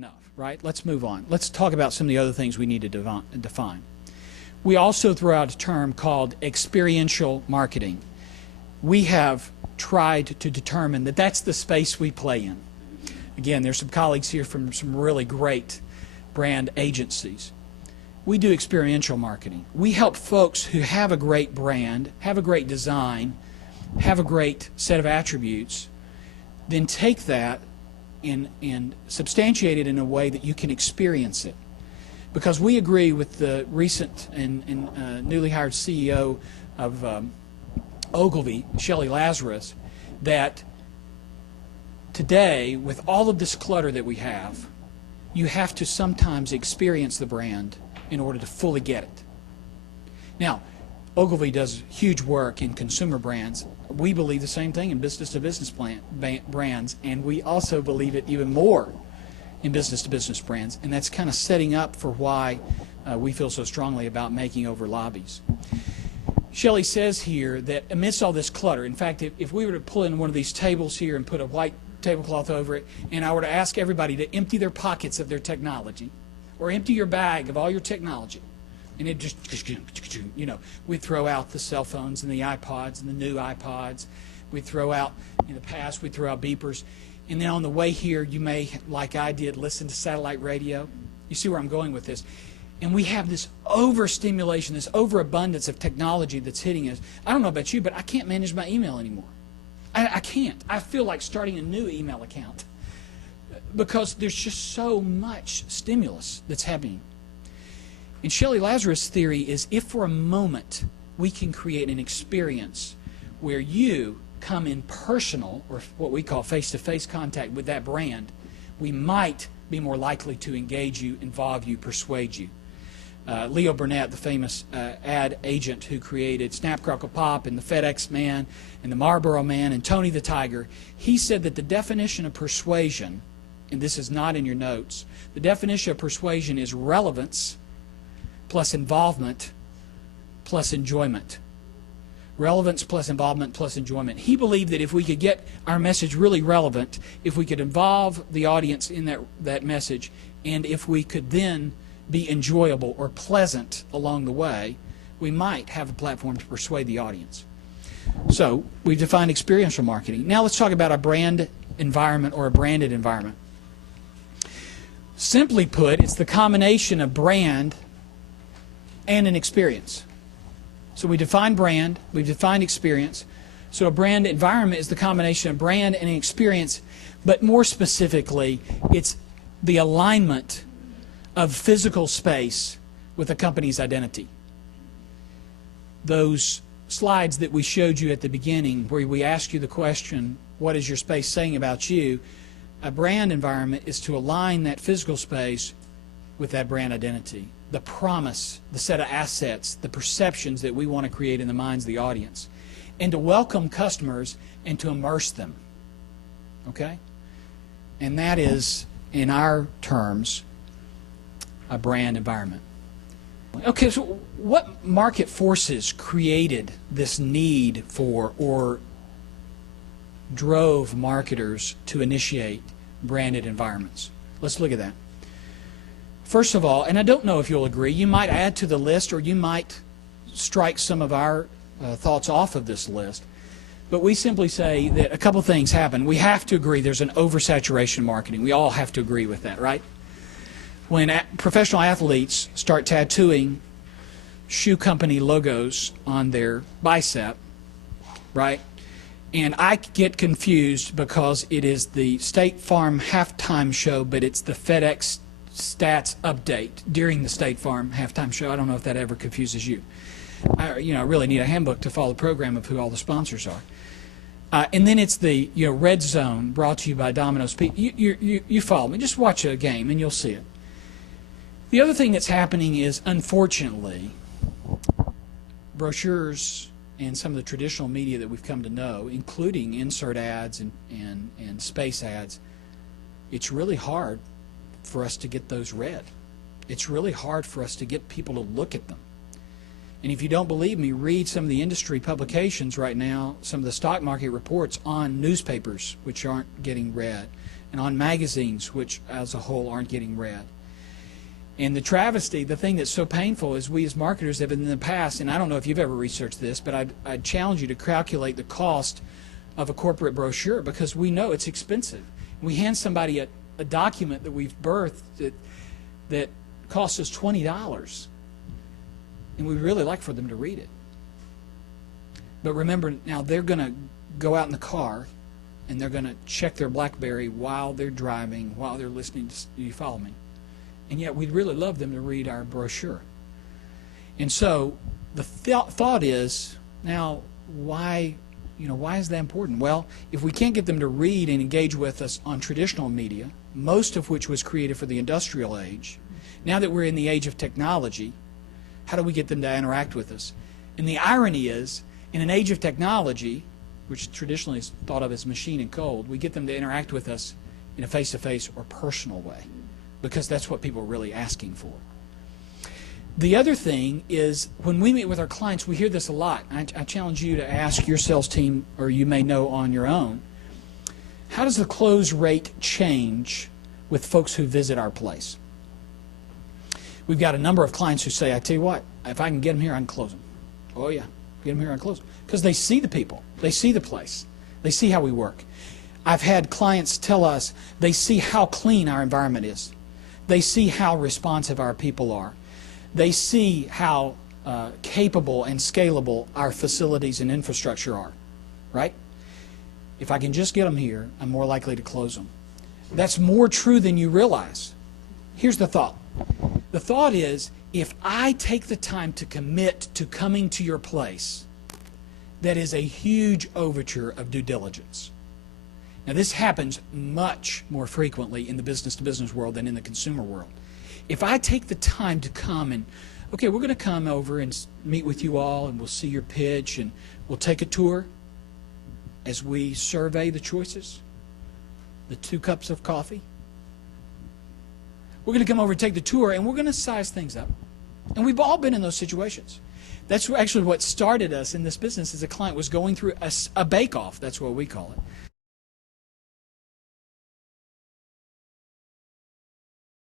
enough, right? Let's move on. Let's talk about some of the other things we need to define. We also throw out a term called experiential marketing. We have tried to determine that that's the space we play in. Again, there's some colleagues here from some really great brand agencies. We do experiential marketing. We help folks who have a great brand, have a great design, have a great set of attributes, then take that and substantiate it in a way that you can experience it. Because we agree with the recent and newly hired CEO of Ogilvy, Shelley Lazarus, that today, with all of this clutter that we have, you have to sometimes experience the brand in order to fully get it. Now, Ogilvy does huge work in consumer brands. We believe the same thing in business-to-business brands, and we also believe it even more in business-to-business brands, and that's kind of setting up for why we feel so strongly about making over lobbies. Shelley says here that amidst all this clutter, in fact, if we were to pull in one of these tables here and put a white tablecloth over it, and I were to ask everybody to empty their pockets of their technology, or empty your bag of all your technology, and it just, you know, we'd throw out the cell phones and the iPods and the new iPods. We'd throw out, in the past, we'd throw out beepers. And then on the way here, you may, like I did, listen to satellite radio. You see where I'm going with this. And we have this overstimulation, this overabundance of technology that's hitting us. I don't know about you, but I can't manage my email anymore. I can't. I feel like starting a new email account because there's just so much stimulus that's happening. And Shelley Lazarus' theory is if for a moment we can create an experience where you come in personal, or what we call face-to-face contact with that brand, we might be more likely to engage you, involve you, persuade you. Leo Burnett, the famous ad agent who created Snap Crackle Pop and the FedEx Man and the Marlboro Man and Tony the Tiger, he said that the definition of persuasion, and this is not in your notes, the definition of persuasion is relevance plus involvement plus enjoyment. Relevance plus involvement plus enjoyment. He believed that if we could get our message really relevant, if we could involve the audience in that message, and if we could then be enjoyable or pleasant along the way, we might have a platform to persuade the audience. So we've defined experiential marketing. Now let's talk about a brand environment or a branded environment. Simply put, it's the combination of brand and an experience. So we define brand, we've defined experience. So a brand environment is the combination of brand and an experience, but more specifically, it's the alignment of physical space with a company's identity. Those slides that we showed you at the beginning where we asked you the question, what is your space saying about you? A brand environment is to align that physical space with that brand identity. The promise, the set of assets, the perceptions that we want to create in the minds of the audience, and to welcome customers and to immerse them. Okay? And that is, in our terms, a brand environment. Okay, so what market forces created this need for or drove marketers to initiate branded environments? Let's look at that. First of all, and I don't know if you'll agree, you might add to the list or you might strike some of our thoughts off of this list, but we simply say that a couple things happen. We have to agree there's an oversaturation of marketing. We all have to agree with that, right? When professional athletes start tattooing shoe company logos on their bicep, right? And I get confused because it is the State Farm halftime show, but it's the FedEx stats update during the State Farm halftime show. I don't know if that ever confuses you. I really need a handbook to follow the program of who all the sponsors are. And then it's the Red Zone brought to you by Domino's Pizza. You follow me. Just watch a game and you'll see it. The other thing that's happening is, unfortunately, brochures and some of the traditional media that we've come to know, including insert ads and space ads, it's really hard for us to get those read. It's really hard for us to get people to look at them. And if you don't believe me, read some of the industry publications right now, some of the stock market reports on newspapers which aren't getting read, and on magazines, which as a whole aren't getting read. And the travesty, the thing that's so painful is we as marketers have in the past, and I don't know if you've ever researched this, but I'd challenge you to calculate the cost of a corporate brochure, because we know it's expensive. We hand somebody a document that we've birthed that costs us $20, and we'd really like for them to read it. But remember, now they're going to go out in the car and they're going to check their BlackBerry while they're driving, while they're listening to, you follow me? And yet we'd really love them to read our brochure. And so the thought is, now why is that important? Well, if we can't get them to read and engage with us on traditional media, most of which was created for the industrial age, now that we're in the age of technology, how do we get them to interact with us? And the irony is, in an age of technology, which traditionally is thought of as machine and cold, we get them to interact with us in a face-to-face or personal way, because that's what people are really asking for. The other thing is, when we meet with our clients, we hear this a lot. I challenge you to ask your sales team, or you may know on your own, how does the close rate change with folks who visit our place? We've got a number of clients who say, I tell you what, if I can get them here, I can close them. Oh yeah, get them here, I can close them. Because they see the people, they see the place, they see how we work. I've had clients tell us they see how clean our environment is. They see how responsive our people are. They see how capable and scalable our facilities and infrastructure are, right? If I can just get them here, I'm more likely to close them. That's more true than you realize. Here's the thought. The thought is, if I take the time to commit to coming to your place, that is a huge overture of due diligence. Now, this happens much more frequently in the business-to-business world than in the consumer world. If I take the time to come and, okay, we're going to come over and meet with you all, and we'll see your pitch, and we'll take a tour as we survey the choices, the 2 cups of coffee. We're going to come over and take the tour, and we're going to size things up. And we've all been in those situations. That's actually what started us in this business. As a client was going through a bake-off, that's what we call it.